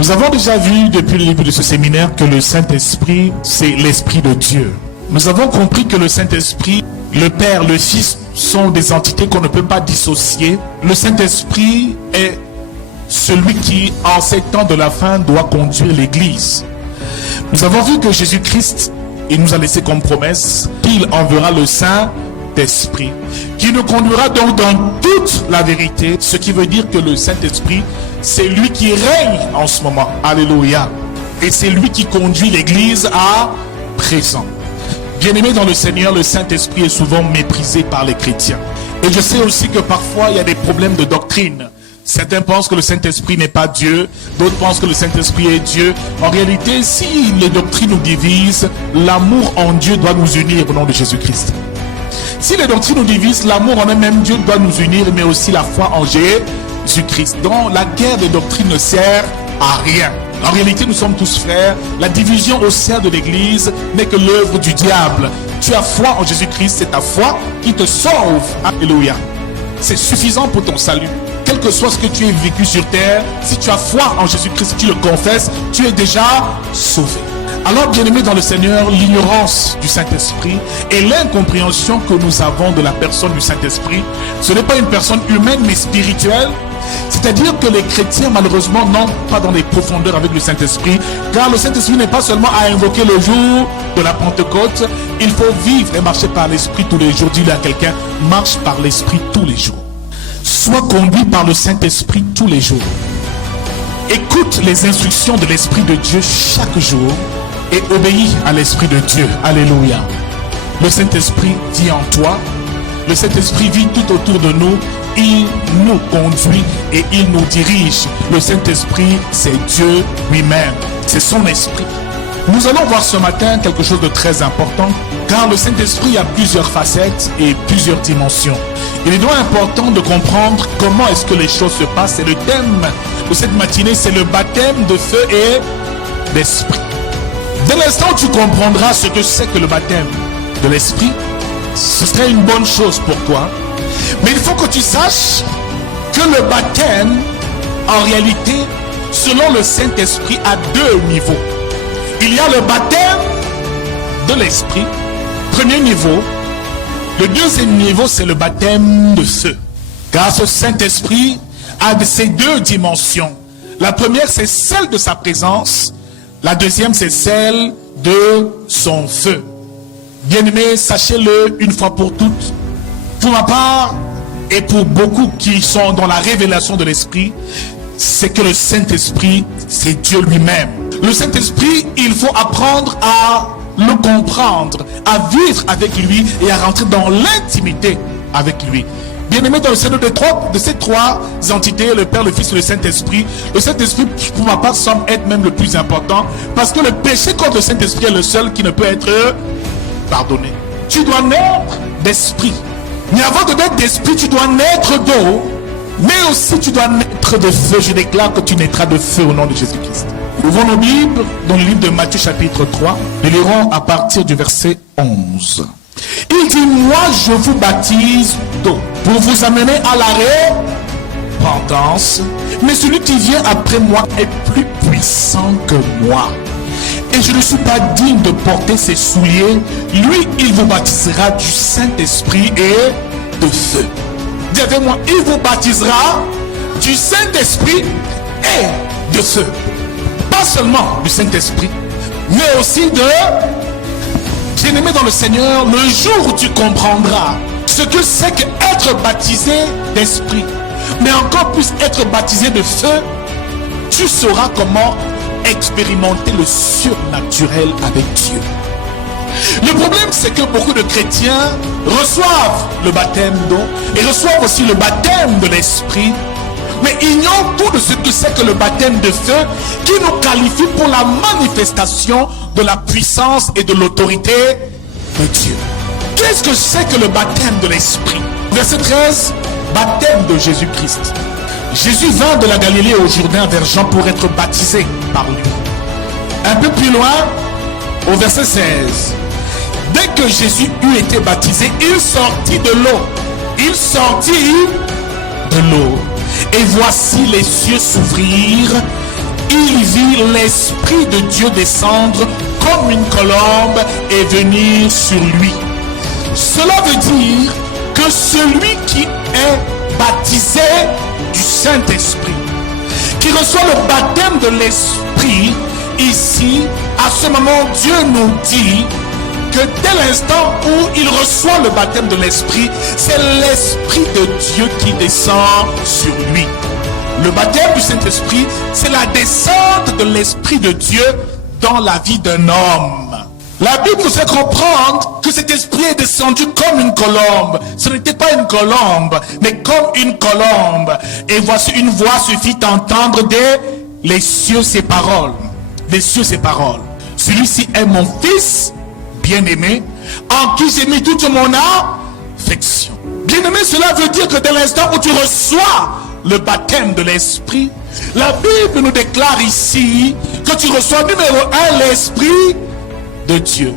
Nous avons déjà vu depuis le début de ce séminaire que le Saint-Esprit, c'est l'Esprit de Dieu. Nous avons compris que le Saint-Esprit, le Père, le Fils sont des entités qu'on ne peut pas dissocier. Le Saint-Esprit est celui qui, en ces temps de la fin, doit conduire l'Église. Nous avons vu que Jésus-Christ, il nous a laissé comme promesse qu'il enverra le Saint-Esprit, qui nous conduira donc dans toute la vérité, ce qui veut dire que le Saint-Esprit, c'est lui qui règne en ce moment. Alléluia. Et c'est lui qui conduit l'Église à présent. Bien-aimé dans le Seigneur, le Saint-Esprit est souvent méprisé par les chrétiens. Et je sais aussi que parfois, il y a des problèmes de doctrine. Certains pensent que le Saint-Esprit n'est pas Dieu, d'autres pensent que le Saint-Esprit est Dieu. En réalité, si les doctrines nous divisent, l'amour en Dieu doit nous unir au nom de Jésus-Christ. Si les doctrines nous divisent, l'amour en même Dieu doit nous unir, mais aussi la foi en Jésus-Christ. Donc la guerre des doctrines ne sert à rien. En réalité, nous sommes tous frères. La division au sein de l'Église n'est que l'œuvre du diable. Tu as foi en Jésus-Christ, c'est ta foi qui te sauve. Alléluia. C'est suffisant pour ton salut. Quel que soit ce que tu aies vécu sur terre, si tu as foi en Jésus-Christ, tu le confesses, tu es déjà sauvé. Alors, bien-aimés dans le Seigneur, l'ignorance du Saint-Esprit et l'incompréhension que nous avons de la personne du Saint-Esprit, ce n'est pas une personne humaine mais spirituelle. C'est-à-dire que les chrétiens, malheureusement, n'entrent pas dans les profondeurs avec le Saint-Esprit, car le Saint-Esprit n'est pas seulement à invoquer le jour de la Pentecôte. Il faut vivre et marcher par l'Esprit tous les jours. Dis-le à quelqu'un, marche par l'Esprit tous les jours. Sois conduit par le Saint-Esprit tous les jours. Écoute les instructions de l'Esprit de Dieu chaque jour et obéis à l'Esprit de Dieu. Alléluia. Le Saint-Esprit vit en toi. Le Saint-Esprit vit tout autour de nous. Il nous conduit et il nous dirige. Le Saint-Esprit, c'est Dieu lui-même. C'est son esprit. Nous allons voir ce matin quelque chose de très important, car le Saint-Esprit a plusieurs facettes et plusieurs dimensions. Il est donc important de comprendre comment est-ce que les choses se passent. Et le thème de cette matinée, c'est le baptême de feu et d'esprit. Dès l'instant où tu comprendras ce que c'est que le baptême de l'esprit, ce serait une bonne chose pour toi. Mais il faut que tu saches que le baptême, en réalité, selon le Saint-Esprit, a deux niveaux. Il y a le baptême de l'esprit, premier niveau. Le deuxième niveau, c'est le baptême de feu. Car ce Saint-Esprit a ces deux dimensions. La première, c'est celle de sa présence. La deuxième, c'est celle de son feu. Bien-aimés, sachez-le une fois pour toutes. Pour ma part, et pour beaucoup qui sont dans la révélation de l'Esprit, c'est que le Saint-Esprit, c'est Dieu lui-même. Le Saint-Esprit, il faut apprendre à le comprendre, à vivre avec lui et à rentrer dans l'intimité avec lui. Bien-aimé, dans le Seigneur de ces trois entités, le Père, le Fils et le Saint-Esprit, pour ma part, semble être même le plus important, parce que le péché contre le Saint-Esprit est le seul qui ne peut être pardonné. Tu dois naître d'esprit. Mais avant de naître d'esprit, tu dois naître d'eau, mais aussi tu dois naître de feu. Je déclare que tu naîtras de feu au nom de Jésus-Christ. Ouvrons nos Bibles dans le livre de Matthieu chapitre 3. Nous lirons à partir du verset 11. Il dit, moi je vous baptise d'eau pour vous amener à la repentance, mais celui qui vient après moi est plus puissant que moi. Et je ne suis pas digne de porter ses souliers. Lui, il vous baptisera du Saint-Esprit et de feu. Dis avec moi, il vous baptisera du Saint-Esprit et de feu. Pas seulement du Saint-Esprit, mais aussi de... Bien-aimé dans le Seigneur, le jour où tu comprendras ce que c'est qu'être baptisé d'esprit, mais encore plus être baptisé de feu, tu sauras comment expérimenter le surnaturel avec Dieu. Le problème, c'est que beaucoup de chrétiens reçoivent le baptême d'eau et reçoivent aussi le baptême de l'esprit, mais ignorent tout de ce que c'est que le baptême de feu qui nous qualifie pour la manifestation de la puissance et de l'autorité de Dieu. Qu'est-ce que c'est que le baptême de l'esprit? Verset 13, baptême de Jésus-Christ. Jésus vint de la Galilée au Jourdain vers Jean pour être baptisé par lui. Un peu plus loin, au verset 16. Dès que Jésus eut été baptisé, il sortit de l'eau. Il sortit de l'eau. Et voici les cieux s'ouvrirent il vit l'Esprit de Dieu descendre comme une colombe et venir sur lui. Cela veut dire que celui qui est baptisé du Saint-Esprit, qui reçoit le baptême de l'Esprit, ici, à ce moment, Dieu nous dit que dès l'instant où il reçoit le baptême de l'Esprit, c'est l'Esprit de Dieu qui descend sur lui. Le baptême du Saint-Esprit, c'est la descente de l'Esprit de Dieu dans la vie d'un homme. La Bible nous fait comprendre que cet esprit est descendu comme une colombe. Ce n'était pas une colombe, mais comme une colombe. Et voici une voix se fit entendre les cieux ses paroles. Des cieux ses paroles. Celui-ci est mon fils bien-aimé, en qui j'ai mis toute mon affection. Bien-aimé, cela veut dire que dès l'instant où tu reçois le baptême de l'esprit, la Bible nous déclare ici que tu reçois numéro 1 l'esprit de Dieu.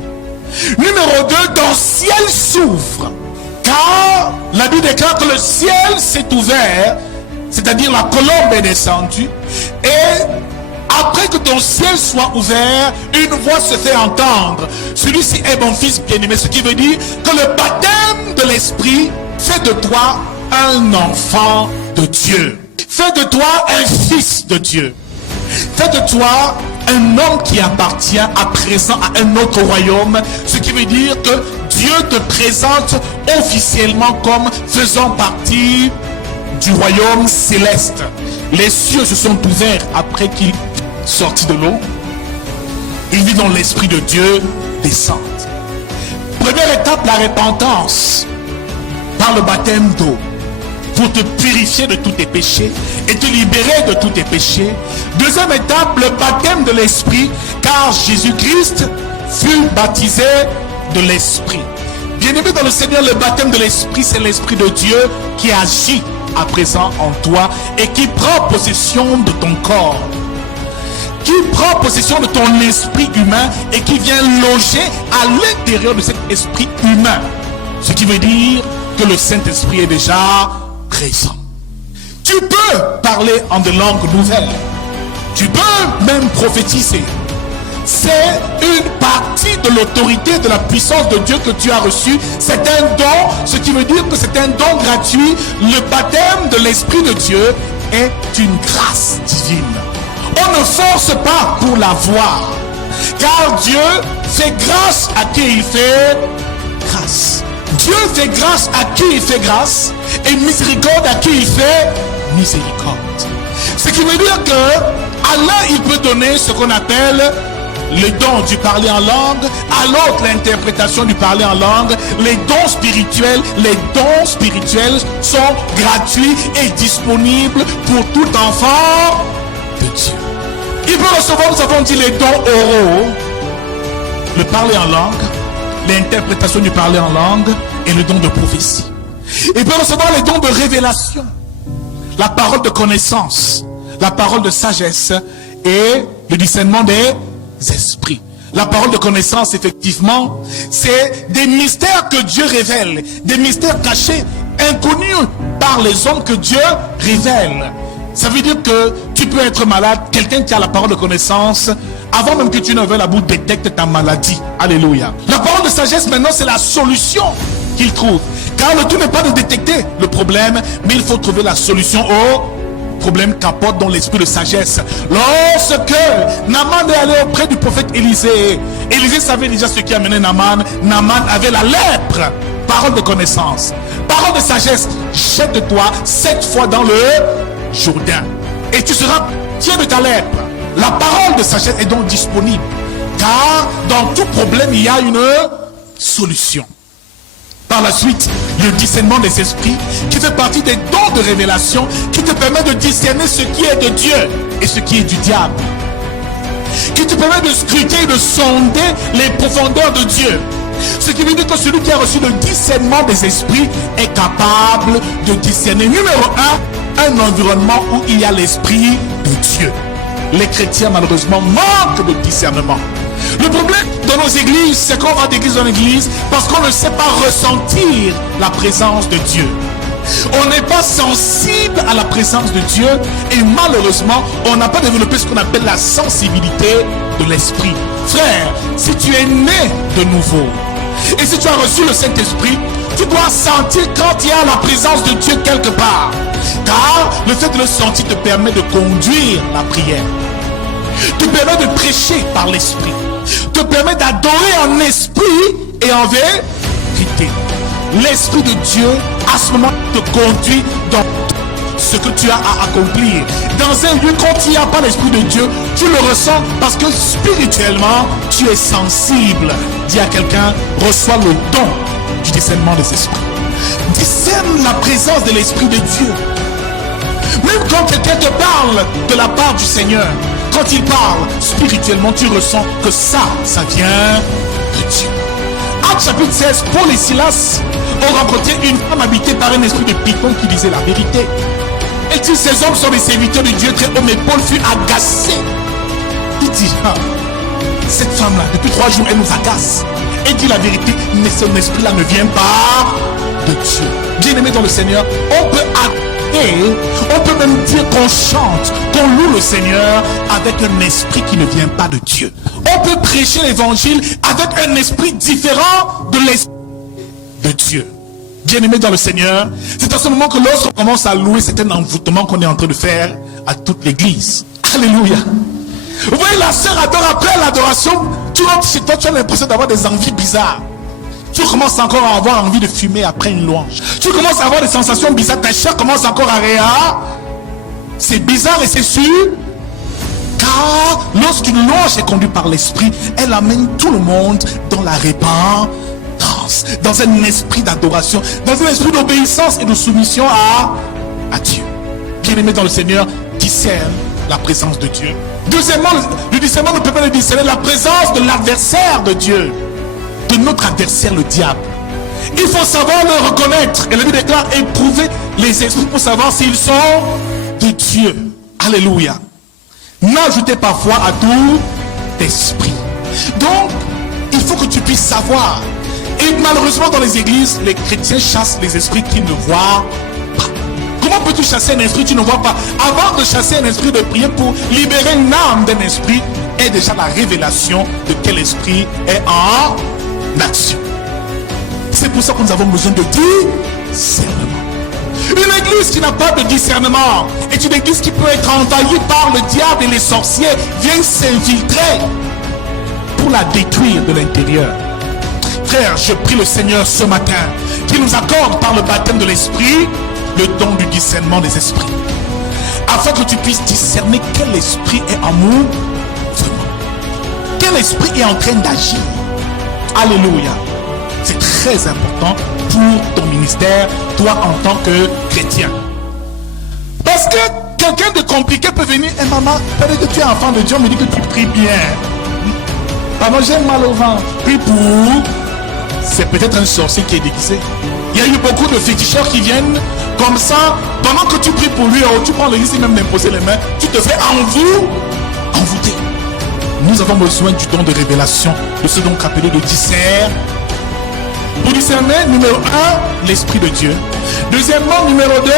Numéro 2, ton ciel s'ouvre. Car la Bible déclare que le ciel s'est ouvert, c'est-à-dire la colombe est descendue, et après que ton ciel soit ouvert, une voix se fait entendre. Celui-ci est mon fils bien-aimé, ce qui veut dire que le baptême de l'esprit fait de toi un enfant de Dieu. Fait de toi un fils de Dieu. Fait de toi un homme qui appartient à présent à un autre royaume, ce qui veut dire que Dieu te présente officiellement comme faisant partie du royaume céleste. Les cieux se sont ouverts après qu'il sorti de l'eau. Il vit dans l'esprit de Dieu descendre. Première étape, la repentance par le baptême d'eau, pour te purifier de tous tes péchés et te libérer de tous tes péchés. Deuxième étape, le baptême de l'esprit, car Jésus-Christ fut baptisé de l'esprit. Bien-aimé dans le Seigneur, le baptême de l'esprit, c'est l'esprit de Dieu qui agit à présent en toi et qui prend possession de ton corps, qui prend possession de ton esprit humain et qui vient loger à l'intérieur de cet esprit humain. Ce qui veut dire que le Saint-Esprit est déjà présent. Tu peux parler en de langues nouvelles. Tu peux même prophétiser. C'est une partie de l'autorité, de la puissance de Dieu que tu as reçue. C'est un don, ce qui veut dire que c'est un don gratuit. Le baptême de l'Esprit de Dieu est une grâce divine. On ne force pas pour l'avoir, car Dieu fait grâce à qui il fait grâce. Dieu fait grâce à qui il fait grâce et miséricorde à qui il fait miséricorde. Ce qui veut dire que à l'un il peut donner ce qu'on appelle le don du parler en langue, à l'autre l'interprétation du parler en langue. Les dons spirituels sont gratuits et disponibles pour tout enfant de Dieu. Il peut recevoir, nous avons dit, les dons oraux, le parler en langue, l'interprétation du parler en langue et le don de prophétie. Il peut recevoir les dons de révélation, la parole de connaissance, la parole de sagesse et le discernement des esprits. La parole de connaissance, effectivement, c'est des mystères que Dieu révèle, des mystères cachés, inconnus par les hommes que Dieu révèle. Ça veut dire que tu peux être malade, quelqu'un qui a la parole de connaissance, avant même que tu n'ouvres la bouche, détecte ta maladie. Alléluia. La parole de sagesse, maintenant, c'est la solution qu'il trouve. Car le tout n'est pas de détecter le problème, mais il faut trouver la solution au problème qu'apporte dans l'esprit de sagesse. Lorsque Naaman est allé auprès du prophète Élisée, Élisée savait déjà ce qui a mené Naaman. Naaman avait la lèpre. Parole de connaissance, parole de sagesse. Jette-toi 7 fois dans le Jourdain et tu seras tiens de ta lèpre. La parole de sagesse est donc disponible, car dans tout problème il y a une solution. Par la suite, le discernement des esprits, qui fait partie des dons de révélation, qui te permet de discerner ce qui est de Dieu et ce qui est du diable, qui te permet de scruter et de sonder les profondeurs de Dieu. Ce qui veut dire que celui qui a reçu le discernement des esprits est capable de discerner, numéro 1, un environnement où il y a l'esprit de Dieu. Les chrétiens malheureusement manquent de discernement. Le problème dans nos églises, c'est qu'on va d'église en église parce qu'on ne sait pas ressentir la présence de Dieu. On n'est pas sensible à la présence de Dieu et malheureusement, on n'a pas développé ce qu'on appelle la sensibilité de l'esprit. Frère, si tu es né de nouveau et si tu as reçu le Saint-Esprit, tu dois sentir quand il y a la présence de Dieu quelque part. Car le fait de le sentir te permet de conduire la prière, te permet de prêcher par l'esprit, te permet d'adorer en esprit et en vérité. L'Esprit de Dieu, à ce moment, te conduit dans ce que tu as à accomplir. Dans un lieu, quand il n'y a pas l'Esprit de Dieu, tu le ressens parce que spirituellement, tu es sensible. Dis à quelqu'un, reçois le don du discernement des esprits. Discerne la présence de l'Esprit de Dieu. Même quand quelqu'un te parle de la part du Seigneur, quand il parle spirituellement, tu ressens que ça vient de Dieu. Actes chapitre 16, Paul et Silas ont rencontré une femme habitée par un esprit de Python qui disait la vérité. Elle dit, ces hommes sont des serviteurs de Dieu très haut, mais Paul fut agacé. Il dit, cette femme-là, depuis 3 jours, elle nous agace. Elle dit la vérité, mais son esprit-là ne vient pas de Dieu. Bien-aimé dans le Seigneur, on peut acter, on peut même dire qu'on chante, qu'on loue le Seigneur avec un esprit qui ne vient pas de Dieu. On peut prêcher l'évangile avec un esprit différent de l'esprit de Dieu. Bien-aimé dans le Seigneur, c'est à ce moment que lorsqu'on commence à louer, c'est un envoûtement qu'on est en train de faire à toute l'église. Alléluia. Vous voyez, la sœur adore, après l'adoration, tu rentres chez toi, tu as l'impression d'avoir des envies bizarres. Tu commences encore à avoir envie de fumer après une louange. Tu commences à avoir des sensations bizarres, ta chair commence encore à réagir. C'est bizarre et c'est sûr. Car lorsqu'une louange est conduite par l'esprit, elle amène tout le monde dans la repentance, dans un esprit d'adoration, dans un esprit d'obéissance et de soumission à Dieu. Bien-aimé dans le Seigneur, discerne la présence de Dieu. Deuxièmement, le discernement ne peut pas discerner la présence de l'adversaire de Dieu, de notre adversaire, le diable. Il faut savoir le reconnaître. Et la Bible déclare, éprouver les esprits pour savoir s'ils sont de Dieu. Alléluia. N'ajoutez pas foi à tout esprit. Donc, il faut que tu puisses savoir. Et malheureusement, dans les églises, les chrétiens chassent les esprits qu'ils ne voient pas. Comment peux-tu chasser un esprit que tu ne vois pas? Avant de chasser un esprit, de prier pour libérer une âme d'un esprit, est déjà la révélation de quel esprit est en action. C'est pour ça que nous avons besoin de discernement. Une église qui n'a pas de discernement est une église qui peut être envahie par le diable et les sorciers viennent s'infiltrer pour la détruire de l'intérieur. Frère, je prie le Seigneur ce matin qu'il nous accorde par le baptême de l'esprit le don du discernement des esprits, afin que tu puisses discerner quel esprit est en mouvement, quel esprit est en train d'agir. Alléluia. C'est très important pour ton ministère, toi en tant que chrétien. Parce que quelqu'un de compliqué peut venir, et maman, peut-être que tu es enfant de Dieu, on me dit que tu pries bien. Maman, j'ai mal au ventre. Prie pour. C'est peut-être un sorcier qui est déguisé. Il y a eu beaucoup de féticheurs qui viennent comme ça, pendant que tu pries pour lui, tu prends le risque même d'imposer les mains, tu te fais envoûter. Nous avons besoin du don de révélation, de ce don appelé de discernement. Pour discerner, numéro 1, l'esprit de Dieu. Deuxièmement, numéro 2,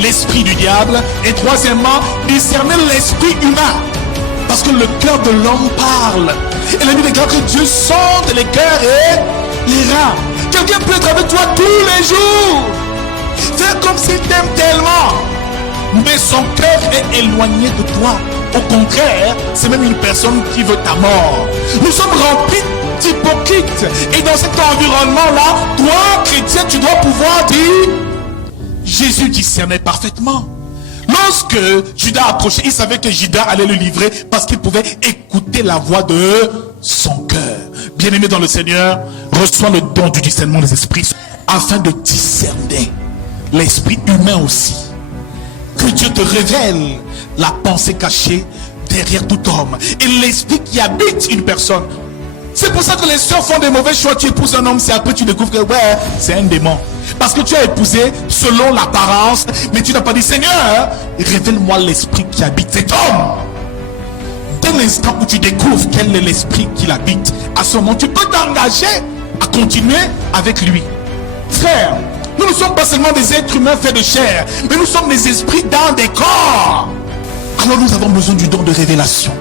l'esprit du diable. Et troisièmement, discerner l'esprit humain. Parce que le cœur de l'homme parle. Et la Bible déclare que Dieu sonde les cœurs et les reins. Quelqu'un peut être avec toi tous les jours. Fais comme s'il t'aime tellement. Mais son cœur est éloigné de toi. Au contraire, c'est même une personne qui veut ta mort. Nous sommes remplis d'hypocrites. Et dans cet environnement-là, toi, chrétien, tu dois pouvoir dire, Jésus discernait parfaitement. Lorsque Judas approchait, il savait que Judas allait le livrer parce qu'il pouvait écouter la voix de son cœur. Bien-aimé dans le Seigneur, reçois le don du discernement des esprits afin de discerner l'esprit humain aussi. Que Dieu te révèle la pensée cachée derrière tout homme et l'esprit qui habite une personne. C'est pour ça que les sœurs font des mauvais choix. Tu épouses un homme, c'est après tu découvres que ouais, c'est un démon. Parce que tu as épousé selon l'apparence, mais tu n'as pas dit Seigneur, révèle-moi l'esprit qui habite cet homme. Dès l'instant où tu découvres quel est l'esprit qui l'habite, à ce moment tu peux t'engager à continuer avec lui. Frère, Nous ne sommes pas seulement des êtres humains faits de chair, mais nous sommes des esprits dans des corps. Alors nous avons besoin du don de révélation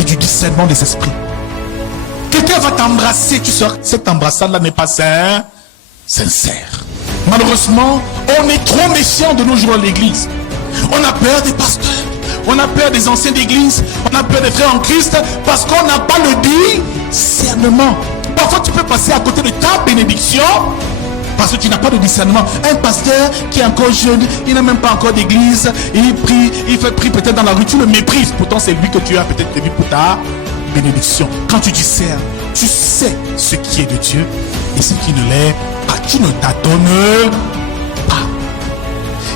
et du discernement des esprits. Quelqu'un va t'embrasser, tu sauras, cette embrassade-là n'est pas sincère. Malheureusement, on est trop méfiant de nos jours à l'église. On a peur des pasteurs, on a peur des anciens d'église, on a peur des frères en Christ, parce qu'on n'a pas le discernement. Parfois tu peux passer à côté de ta bénédiction, parce que tu n'as pas de discernement. Un pasteur qui est encore jeune, il n'a même pas encore d'église, il prie, il fait prier peut-être dans la rue, tu le méprises. Pourtant c'est lui que tu as peut-être prévu pour ta bénédiction. Quand tu discernes, tu sais ce qui est de Dieu et ce qui ne l'est pas. Tu ne t'adonnes pas.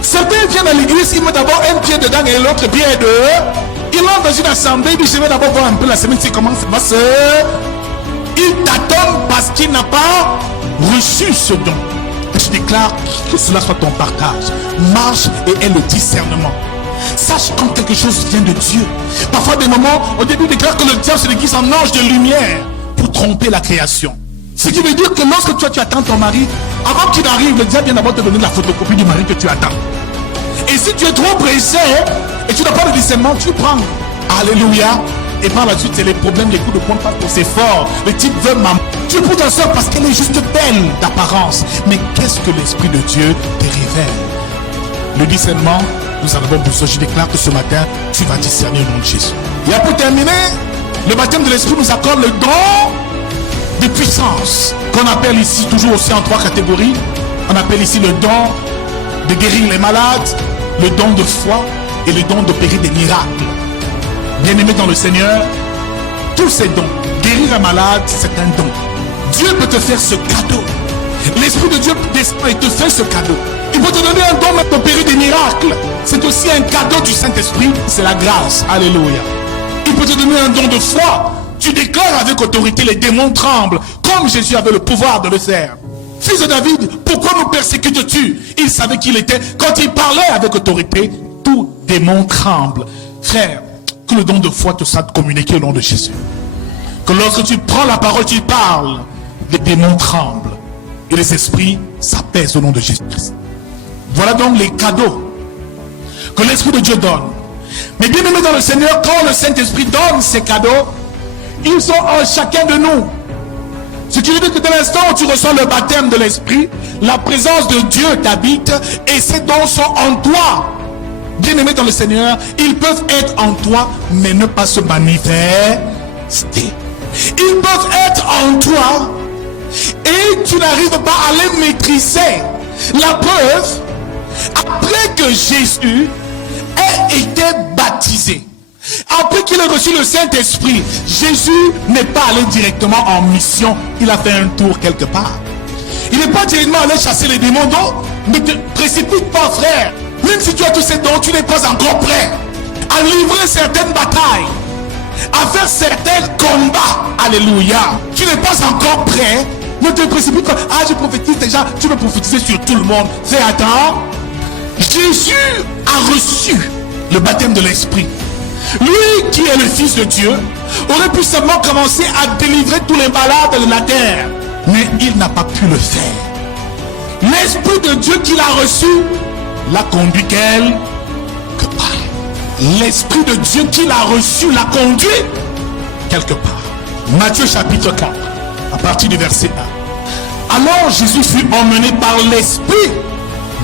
Certains viennent à l'église, ils mettent d'abord un pied dedans et l'autre pied dehors. Ils entrent dans une assemblée, ils disent je vais d'abord voir un peu la semaine, c'est comment ça va se... Il t'attend parce qu'il n'a pas reçu ce don. Je déclare que cela soit ton partage. Marche et aie le discernement. Sache quand quelque chose vient de Dieu. Parfois des moments, au début, déclare que le diable se déguise en ange de lumière pour tromper la création. Ce qui veut dire que lorsque toi tu attends ton mari, avant qu'il arrive, le diable vient d'abord te donner la photocopie du mari que tu attends. Et si tu es trop pressé et tu n'as pas de discernement, tu prends. Alléluia. Et par la suite, c'est les problèmes, les coups de poing, parce que c'est fort. Le type veut maman. Tu épouses ta soeur parce qu'elle est juste belle d'apparence. Mais qu'est-ce que l'Esprit de Dieu te révèle? Le discernement, nous en avons besoin. Je déclare que ce matin, tu vas discerner au nom de Jésus. Et pour terminer, le baptême de l'Esprit nous accorde le don de puissance, qu'on appelle ici toujours aussi en 3 catégories. On appelle ici le don de guérir les malades, le don de foi et le don d'opérer des miracles. Bien-aimé dans le Seigneur, tous ces dons, guérir un malade, c'est un don. Dieu peut te faire ce cadeau. L'Esprit de Dieu descend et te fait ce cadeau. Il peut te donner un don même d'opérer des miracles. C'est aussi un cadeau du Saint-Esprit, c'est la grâce. Alléluia. Il peut te donner un don de foi. Tu déclares avec autorité, les démons tremblent, comme Jésus avait le pouvoir de le faire. Fils de David, pourquoi nous persécutes-tu? Il savait qu'il était, quand il parlait avec autorité, tout démon tremble. Frère, que le don de foi te soit communiqué au nom de Jésus. Que lorsque tu prends la parole, tu parles, les démons tremblent et les esprits s'apaisent au nom de Jésus-Christ. Voilà donc les cadeaux que l'Esprit de Dieu donne. Mais bien aimé dans le Seigneur, quand le Saint-Esprit donne ces cadeaux, ils sont en chacun de nous. Ce qui veut dire que dès l'instant où tu reçois le baptême de l'Esprit, la présence de Dieu t'habite et ces dons sont en toi. Bien-aimés dans le Seigneur, ils peuvent être en toi, mais ne pas se manifester. Ils peuvent être en toi et tu n'arrives pas à les maîtriser. La preuve, après que Jésus ait été baptisé, après qu'il ait reçu le Saint-Esprit, Jésus n'est pas allé directement en mission. Il a fait un tour quelque part. Il n'est pas directement allé chasser les démons. Donc, ne te précipite pas, frère. Même si tu as tous ces dons, tu n'es pas encore prêt à livrer certaines batailles, à faire certains combats. Alléluia. Tu n'es pas encore prêt. Ne te précipite pas. Ah, je prophétise déjà. Tu veux prophétiser sur tout le monde. Fais attends. Jésus a reçu le baptême de l'Esprit. Lui qui est le Fils de Dieu aurait pu seulement commencer à délivrer tous les malades de la terre. Mais il n'a pas pu le faire. L'Esprit de Dieu qu'il a reçu l'a conduit quelque part. L'Esprit de Dieu qu'il a reçu l'a conduit quelque part. Matthieu chapitre 4, à partir du verset 1. Alors Jésus fut emmené par l'Esprit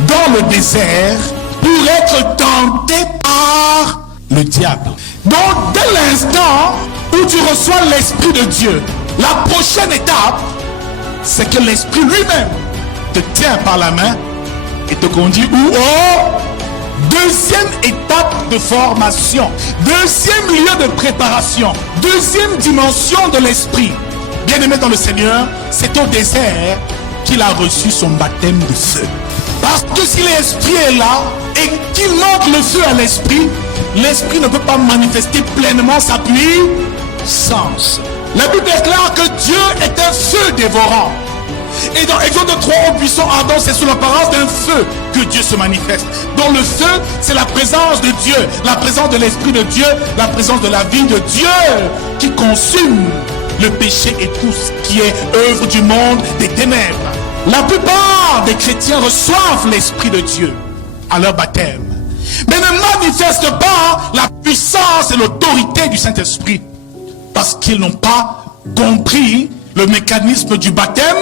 dans le désert pour être tenté par le diable. Donc dès l'instant où tu reçois l'Esprit de Dieu, la prochaine étape, c'est que l'Esprit lui-même te tient par la main et te conduit où? Deuxième étape de formation, deuxième lieu de préparation, deuxième dimension de l'Esprit. Bien-aimé dans le Seigneur, c'est au désert qu'il a reçu son baptême de feu. Parce que si l'Esprit est là et qu'il manque le feu à l'Esprit, l'Esprit ne peut pas manifester pleinement sa puissance. La Bible déclare que Dieu est un feu dévorant. Et dans Exode 3, au buisson ardent, c'est sous l'apparence d'un feu que Dieu se manifeste. Donc le feu, c'est la présence de Dieu, la présence de l'Esprit de Dieu, la présence de la vie de Dieu qui consume le péché et tout ce qui est œuvre du monde des ténèbres. La plupart des chrétiens reçoivent l'Esprit de Dieu à leur baptême, mais ne manifestent pas la puissance et l'autorité du Saint-Esprit parce qu'ils n'ont pas compris le mécanisme du baptême